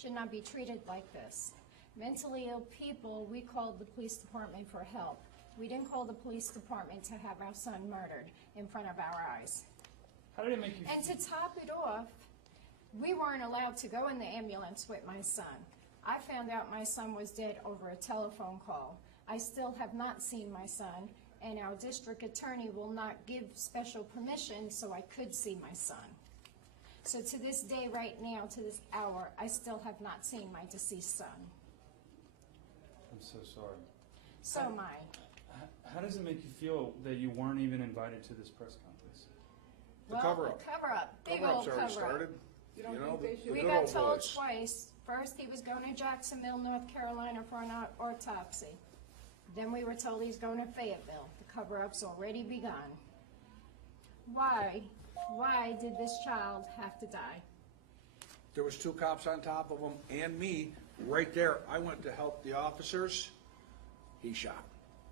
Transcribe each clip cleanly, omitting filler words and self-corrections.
should not be treated like this. Mentally ill people, we called the police department for help. We didn't call the police department to have our son murdered in front of our eyes. How did it make you And to top it off, we weren't allowed to go in the ambulance with my son. I found out my son was dead over a telephone call. I still have not seen my son, and our district attorney will not give special permission so I could see my son. So to this day, right now, to this hour, I still have not seen my deceased son. I'm so sorry. So am I. How does it make you feel that you weren't even invited to this press conference? The cover-up. The cover-up. Big Cover-up's old already cover-up. started. You don't think they should? We good got old told boys. twice. First, he was going to Jacksonville, North Carolina for an autopsy. Then we were told he's going to Fayetteville. The cover-up's already begun. Why did this child have to die? There was 2 cops on top of him and me right there. I went to help the officers. He shot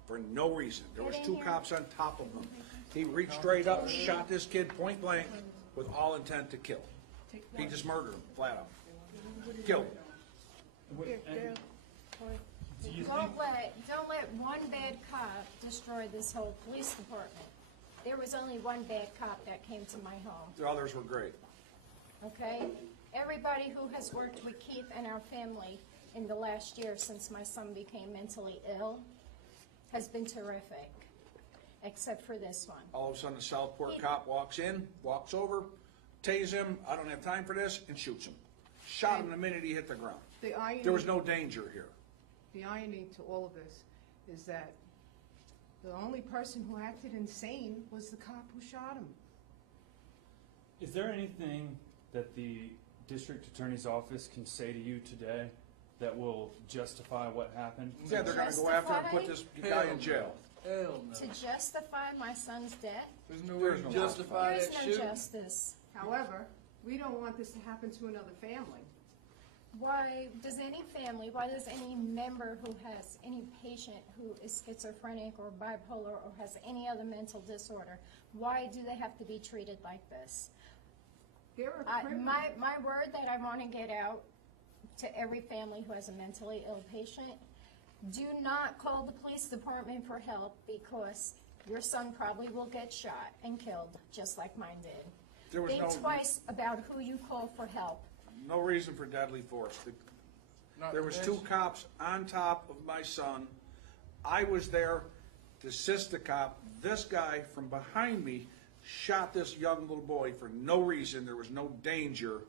for no reason. There was 2 cops on top of him. He reached straight up and shot this kid point blank with all intent to kill. He just murdered him, flat out. Killed him. Do you think, Don't let one bad cop destroy this whole police department. There was only one bad cop that came to my home, The others were great. okay? Everybody who has worked with Keith and our family in the last year since my son became mentally ill has been terrific, except for this one. All of a sudden, the Southport cop walks in, walks over, tase him, I don't have time for this, and shoots him. Shot him the minute he hit the ground. The irony, There was no danger here. the irony to all of this is that the only person who acted insane was the cop who shot him. is there anything that the district attorney's office can say to you today that will justify what happened? Yeah, they're gonna go after him and put this guy in jail. Hell no. To justify my son's death, There's no way There's to no justify there's that no shooting. justice. However, we don't want this to happen to another family. Why does any family, why does any member who has any patient who is schizophrenic or bipolar or has any other mental disorder, why do they have to be treated like this? There are criminals. My word that I want to get out to every family who has a mentally ill patient, do not call the police department for help because your son probably will get shot and killed, just like mine did. There was Think no- twice about who you call for help. No reason for deadly force. Not There to was 2 mention- cops on top of my son. I was there to assist the cop. This guy from behind me shot this young little boy for no reason. There was no danger.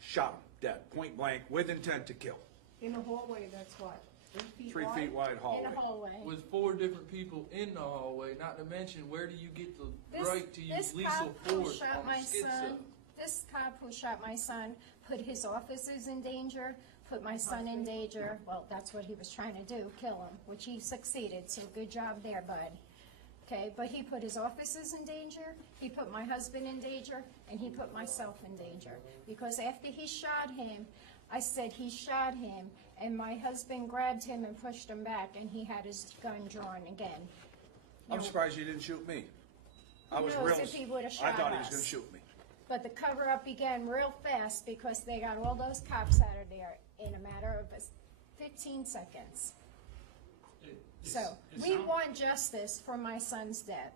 Shot him dead, point blank, with intent to kill. In a hallway that's what, 3 feet 3 wide? feet wide In hallway. a hallway. With 4 different people in the hallway, not to mention, where do you get the This- right to use this lethal cop who force shot on my a schizo? son, This cop who shot my son put his officers in danger, put my son in danger. Well, that's what he was trying to do, kill him, which he succeeded, so good job there, bud. Okay, but he put his officers in danger, he put my husband in danger, and he put myself in danger. Because after he shot him, I said he shot him, and my husband grabbed him and pushed him back, and he had his gun drawn again. I'm surprised you didn't shoot me. I was knows real. if he would've I shot thought he was us. gonna shoot me. But the cover-up began real fast because they got all those cops out of there in a matter of 15 seconds. So, we want justice for my son's death.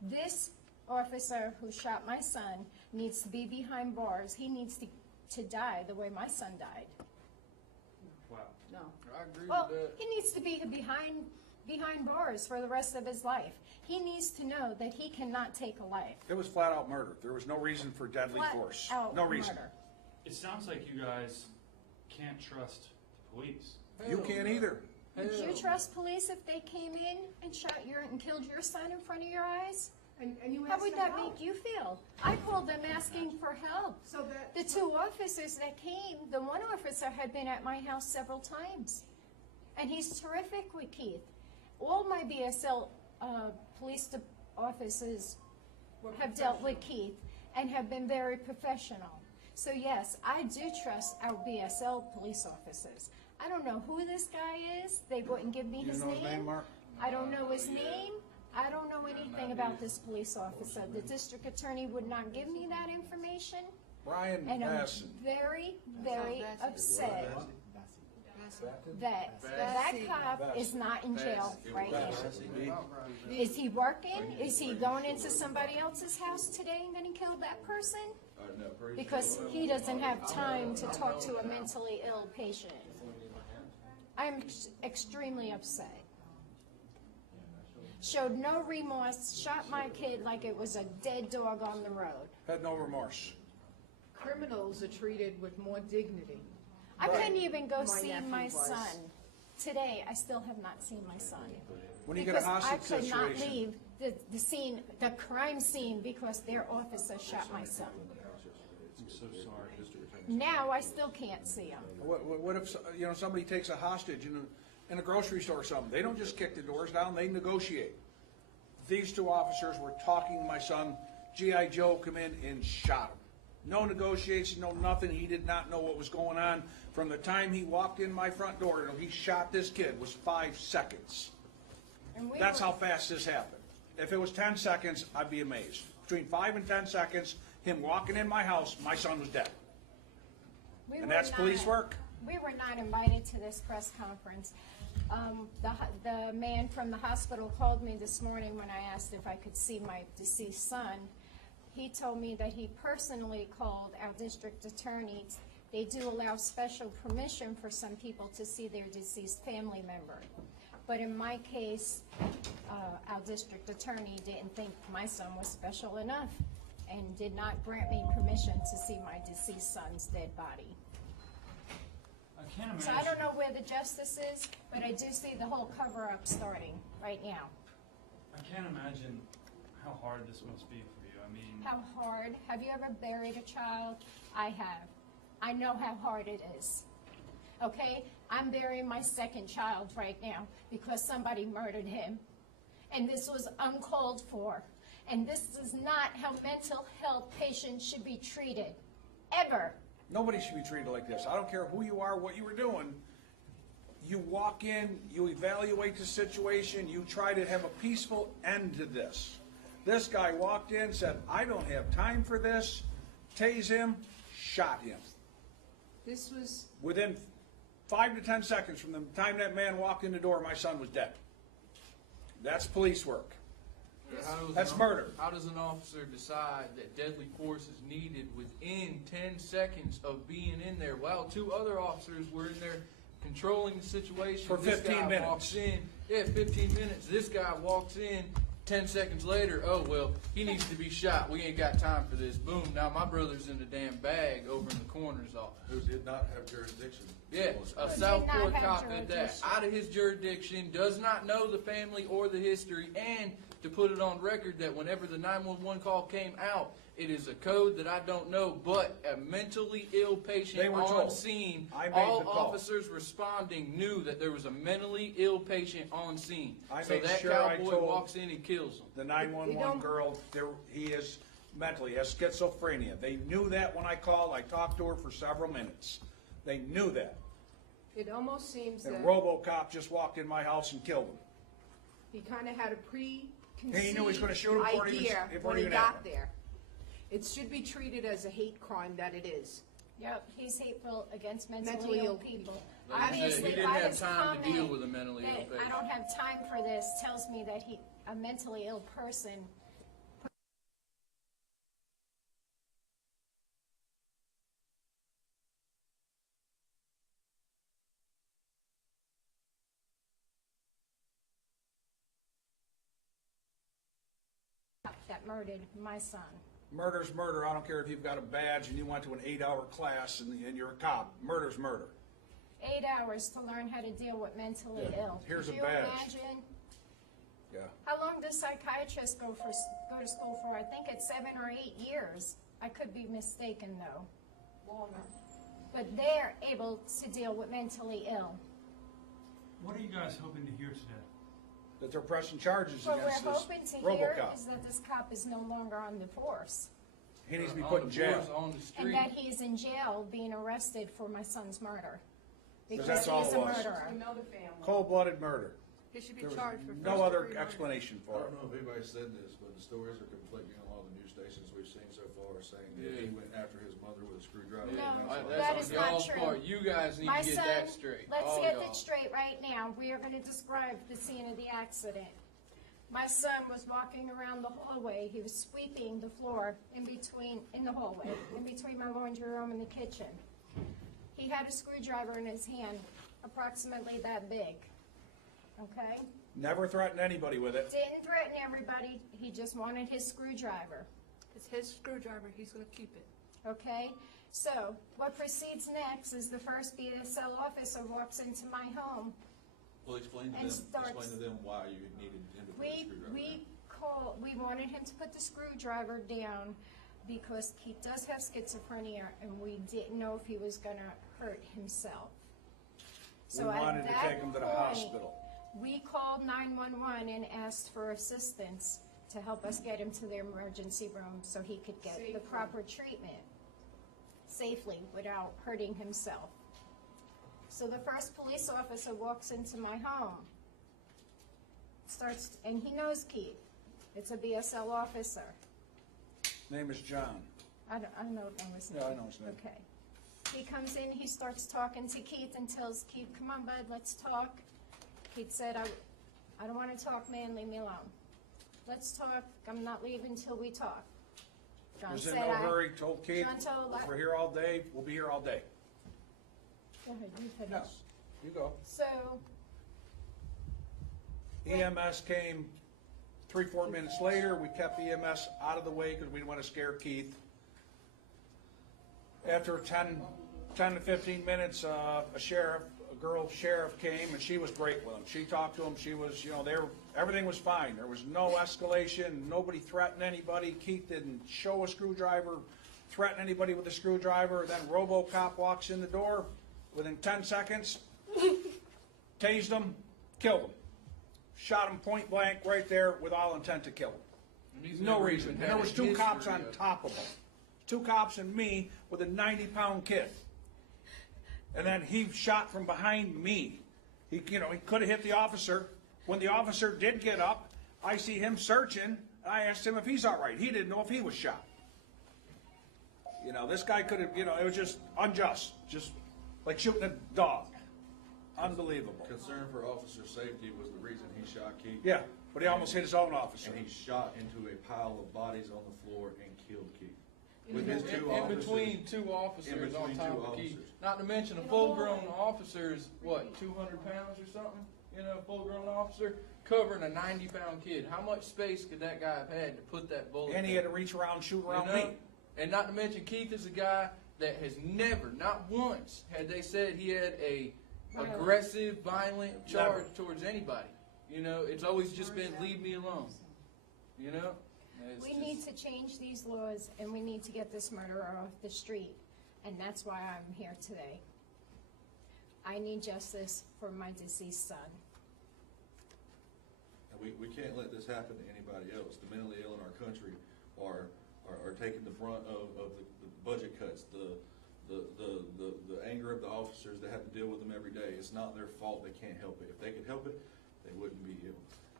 This officer who shot my son needs to be behind bars. He needs to die the way my son died. Wow. No. I agree Well, with that. he needs to be behind bars for the rest of his life. He needs to know that he cannot take a life. It was flat out murder. There was no reason for deadly Flat force. out No reason. murder. It sounds like you guys can't trust the police. You Hell can't no. either. Would you Hell trust police if they came in and shot and killed your son in front of your eyes? And you How asked would for that help. make you feel? I called them asking for help. So that, The 2 officers that came, the one officer had been at my house several times. And he's terrific with Keith. All my BSL police officers have dealt with Keith and have been very professional. So yes, I do trust our BSL police officers. I don't know who this guy is. They wouldn't give me You his know his name, Mark? I don't know his name. I don't know anything about this police officer. The district attorney would not give me that information. Brian And I'm Basson. very, very That's upset that cop is not in jail right now. Is he working? Is he going into somebody else's house today and gonna kill that person? Because he doesn't have time to talk to a mentally ill patient. I'm extremely upset. Showed no remorse, shot my kid like it was a dead dog on the road. Had no remorse. Criminals are treated with more dignity. I couldn't even go My see nephew my was. son. Today, I still have not seen my son. When you get a hostage Because I could not situation, leave the scene, the crime scene, because their officer shot my son. I'm so sorry. Now, I still can't see him. what if, somebody takes a hostage in a grocery store or something? They don't just kick the doors down, they negotiate. These two officers were talking to my son. G.I. Joe come in and shot him. No negotiation, no nothing. He did not know what was going on. From the time he walked in my front door till he shot this kid was 5 seconds. And we That's were- how fast this happened. If it was 10 seconds, I'd be amazed. Between 5 and 10 seconds, him walking in my house, my son was dead. we And were that's not- police work? We were not invited to this press conference. The man from the hospital called me this morning when I asked if I could see my deceased son. He told me that he personally called our district attorney. They do allow special permission for some people to see their deceased family member. But in my case, our district attorney didn't think my son was special enough and did not grant me permission to see my deceased son's dead body. I can't imagine. So I don't know where the justice is, but I do see the whole cover-up starting right now. I can't imagine how hard this must be for you. I mean, How hard, have you ever buried a child? I have. I know how hard it is. Okay? I'm burying my second child right now because somebody murdered him. And this was uncalled for. And this is not how mental health patients should be treated. Ever. Nobody should be treated like this. I don't care who you are, what you were doing. You walk in, you evaluate the situation, you try to have a peaceful end to this. This guy walked in, said, I don't have time for this, tased him, shot him. This was, Within 5 to 10 seconds from the time that man walked in the door, my son was dead. That's police work. That's murder. How does an officer decide that deadly force is needed within 10 seconds of being in there while 2 other officers were in there controlling the situation? For 15 this guy minutes. Walks in, 15 minutes. This guy walks in. 10 seconds later, oh, well, he needs to be shot. We ain't got time for this. Boom, now my brother's in the damn bag over in the coroner's office. Who did not have jurisdiction. Yeah, a Did Southport not have cop at that, jurisdiction. out of his jurisdiction, does not know the family or the history, and to put it on record that whenever the 911 call came out, it is a code that I don't know, but a mentally ill They patient were on told. scene. I made All the call. officers responding knew that there was a mentally ill patient on scene. I So made that sure I cowboy told walks in and kills him. The 911 girl, he is mentally, he has schizophrenia. They knew that when I called. I talked to her for several minutes. They knew that. it almost seems And that RoboCop just walked in my house and killed him. he kind of had a preconceived He knew he was gonna shoot him before it even- idea before when it he even got happened. there. It should be treated as a hate crime that it is. Yep, he's hateful against mentally Mentally ill ill people. people. Like I said, Obviously, he didn't by have his time to deal comment with a mentally ill that patient. I don't have time for this tells me that a mentally ill person that murdered my son. Murder's murder. I don't care if you've got a badge and you went to an 8-hour class and you're a cop. Murder's murder. 8 hours to learn how to deal with mentally ill. Here's Could a you badge. imagine? Yeah. How long does psychiatrists go to school for? I think it's 7 or 8 years. I could be mistaken though. Longer. But they're able to deal with mentally ill. what are you guys hoping to hear today? That they're pressing charges What we're against this hoping to hear RoboCop. is that this cop is no longer on the force. He needs to be On put in the jail. force, on the And street. that he is in jail being arrested for my son's murder. Because that's he all is it a was. murderer. Another family. Cold-blooded murder. He should be There was charged for no other first-degree murder. explanation I for it. don't know if anybody said this, but the stories are conflicting on all the news stations we've seen so far. are saying that he went after his mother with a screwdriver. No. and that's why- That That's is on not y'all's true. part. You guys need My to get son, that straight. let's All get y'all. it straight right now. We are gonna describe the scene of the accident. My son was walking around the hallway. He was sweeping the floor in the hallway, in between my laundry room and the kitchen. He had a screwdriver in his hand, approximately that big, okay? Never threatened anybody with it. Didn't threaten everybody, he just wanted his screwdriver, It's his screwdriver, he's gonna keep it. okay? So, what proceeds next is the first BSL officer walks into my home. Well, explain to And them, starts- explain to them why you needed him to put a screwdriver. We wanted him to put the screwdriver down because he does have schizophrenia and we didn't know if he was gonna hurt himself. We So at wanted to that take him to the point, hospital. we called 911 and asked for assistance to help us get him to the emergency room so he could get the Safely. proper treatment safely without hurting himself. So the first police officer walks into my home, and he knows Keith. It's a BSL officer. Name is John. I don't know his name. Yeah, I know his name. Okay. He comes in, he starts talking to Keith and tells Keith, "Come on, bud, let's talk." Keith said, I don't want to talk, man, leave me alone. Let's talk, I'm not leaving till we talk. John Was in said, no hurry, told Keith, John told I- we're here all day, we'll be here all day. Go ahead, you finish. Yes, you go. So, EMS came 3-4 minutes later. We kept EMS out of the way because we didn't want to scare Keith. After 10 to 15 minutes, a girl sheriff came, and she was great with him. She talked to him. She was, everything was fine. There was no escalation. Nobody threatened anybody. Keith didn't show a screwdriver, threaten anybody with a screwdriver. Then RoboCop walks in the door. Within 10 seconds, tased him, killed him. Shot him point blank right there with all intent to kill him. And he's No never reason. even And there had was a 2 cops history on of- top of him. 2 cops and me with a 90-pound kid. And then he shot from behind me. He could have hit the officer. When the officer did get up, I see him searching. I asked him if he's all right. He didn't know if he was shot. This guy could have, it was just unjust. Just like shooting a dog. Unbelievable. Concern for officer safety was the reason he shot Keith. Yeah, but he almost hit his own officer. And he shot into a pile of bodies on the floor and killed Keith. With his two in officers. between two officers In between on top two of Keith. officers. Not to mention a full-grown officer is, what, 200 pounds or something? Full-grown officer covering a 90-pound kid. How much space could that guy have had to put that bullet And he there? had to reach around, shoot around You know? me. And not to mention Keith is a guy that has never, not once, had they said he had a aggressive, violent charge towards anybody. It's always just been leave me alone. It's we just- need to change these laws and we need to get this murderer off the street. And that's why I'm here today. I need justice for my deceased son. And we can't let this happen to anybody else. The mentally ill in our country are taking the brunt of the budget cuts, the anger of the officers that have to deal with them every day. It's not their fault. They can't help it. If they could help it, they wouldn't be ill.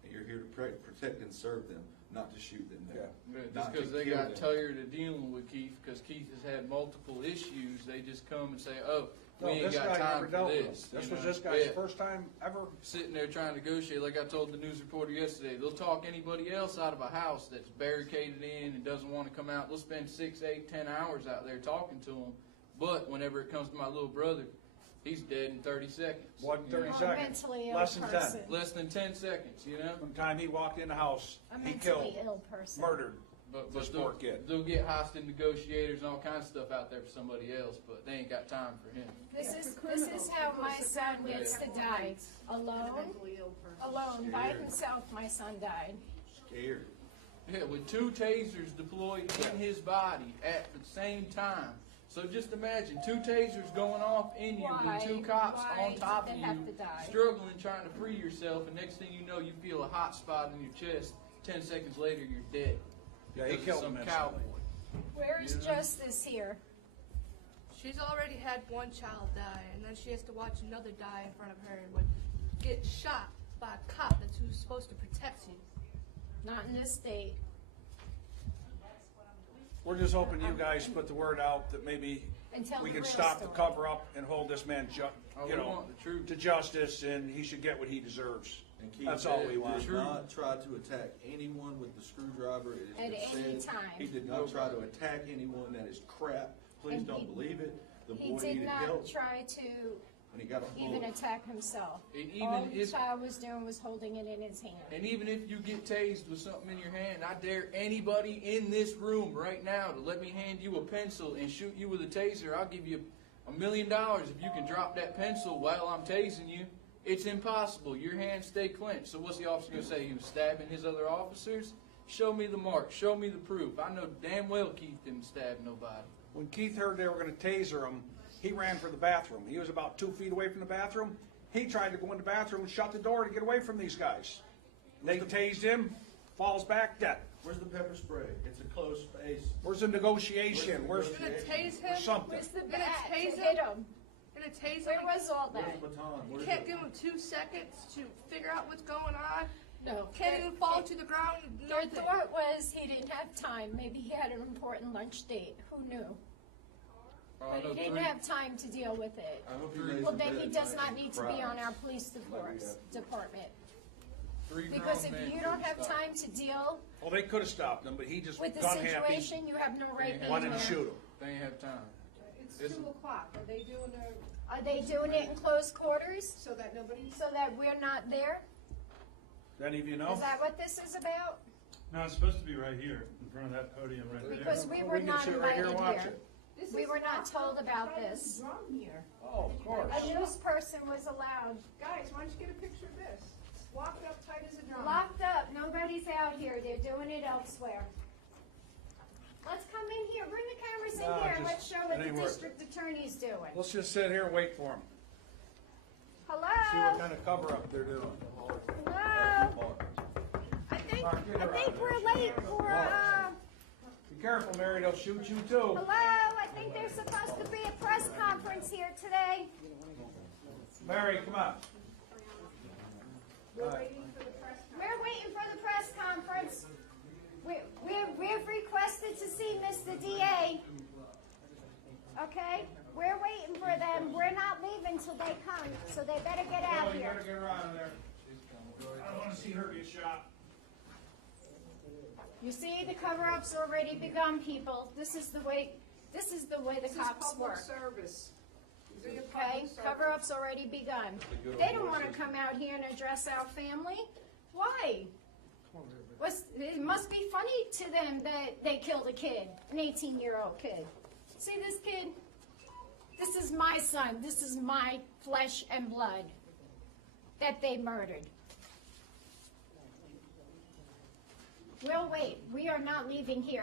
And you're here to protect and serve them, not to shoot them down. Yeah, Not just to because they kill got them. tired of dealing with Keith, because Keith has had multiple issues, they just come and say, "Oh, we No, ain't this got guy time never for dealt with him. this." This you was know? this guy's Yeah. first time ever. Sitting there trying to negotiate, like I told the news reporter yesterday, they'll talk anybody else out of a house that's barricaded in and doesn't want to come out. They'll spend 6, 8, 10 hours out there talking to them. But whenever it comes to my little brother, he's dead in 30 seconds. What, you 30 know? Or a seconds? mentally ill Less than 10. person. Less than 10 seconds, From the time he walked in the house, A he mentally killed, ill person. murdered. But This they'll, poor kid. they'll get hostage negotiators and all kinds of stuff out there for somebody else, but they ain't got time for him. This Yeah, is for this is criminals, how because my the son family gets has to more die. rights than a Alone, mentally ill person. alone, by Scared. himself. My son died. Scared. Yeah, with 2 tasers deployed in his body at the same time. So just imagine 2 tasers going off in you Why? with 2 cops Why on top did of they have to you, die? struggling, trying to free yourself, and next thing you know, you feel a hot spot in your chest. 10 seconds later, you're dead. Yeah, he Because of killed some him cowboy. instantly. Where is You know? justice here? She's already had one child die, and then she has to watch another die in front of her and get shot by a cop that's who's supposed to protect you. Not in this state. We're just hoping you guys put the word out that maybe And tell we the can real stop the story. cover-up and hold this man, Oh, you we know, want the truth. to justice, and he should get what he deserves. And Keith That's all we want. did not try to attack anyone with the screwdriver. It has At been any said. time. He did not try to attack anyone. That is crap. Please And don't he- believe it. The He boy did needed not help, try to and he got a even bullet. attack himself. And even All the if- child was doing was holding it in his hand. And even if you get tased with something in your hand, I dare anybody in this room right now to let me hand you a pencil and shoot you with a taser. I'll give you $1 million if you can drop that pencil while I'm tasing you. It's impossible. Your hands stay clenched. So what's the officer going to say? He was stabbing his other officers? Show me the mark. Show me the proof. I know damn well Keith didn't stab nobody. When Keith heard they were gonna taser him, he ran for the bathroom. He was about 2 feet away from the bathroom. He tried to go in the bathroom and shut the door to get away from these guys. They tased him, falls back dead. Where's the pepper spray? It's a closed space. Where's the negotiation? Where's Gonna tase him. something? Where's the Gonna bat to tase hit him? him? Gonna tase Where him. was all Where's that? the baton? You Where's can't it? give him 2 seconds to figure out what's going on. No. Can't even fall to the ground. Their Nothing. thought was he didn't have time. Maybe he had an important lunch date. Who knew? Oh, I But know he didn't have time to deal with it. I hope he lays Well, in then bed he at does night not and need to be cries. on our police department. three Because grown if men you don't have couldn't stop. time to deal Well, they could have stopped him, but he just with the gun happy, situation, you have no right being wanted to there. shoot him. They ain't have time. It's It's- 2:00. Are they doing their, Are they doing it in close quarters so that nobody? so that we're not there? Any of you know? Is that what this is about? No, it's supposed to be right here, in front of that podium right there. Because we Well, were can not sit right here and invited watch here. it. This We is were not told about trying to this. Drum here. Oh, of course. A news person was allowed. Guys, why don't you get a picture of this? It's locked up tight as a drum. Locked up, nobody's out here, they're doing it elsewhere. Let's come in here, bring the cameras in No, here, and just- let's show it what the ain't worth district attorney's doing. Let's just sit here and wait for him. See what Hello? kind of cover-up they're doing. Hello? I think we're late for, Be careful, Mary, they'll shoot you too. hello? I think there's supposed to be a press conference here today. Mary, come on. We're waiting for the press. We're waiting for the press conference. We've requested to see Mr. DA. Okay? We're waiting for them. We're not leaving till they come, so they better get out You here. gotta get her out of there. I don't wanna see her get shot. You see, the cover-up's already begun, people. This is the way the This is cops public work. service. These are your Okay? public service. Cover-up's already begun. They don't wanna come out here and address our family. Why? It must be funny to them that they killed a kid, an 18-year-old kid. See this kid? This is my son. This is my flesh and blood that they murdered. We'll wait. We are not leaving here.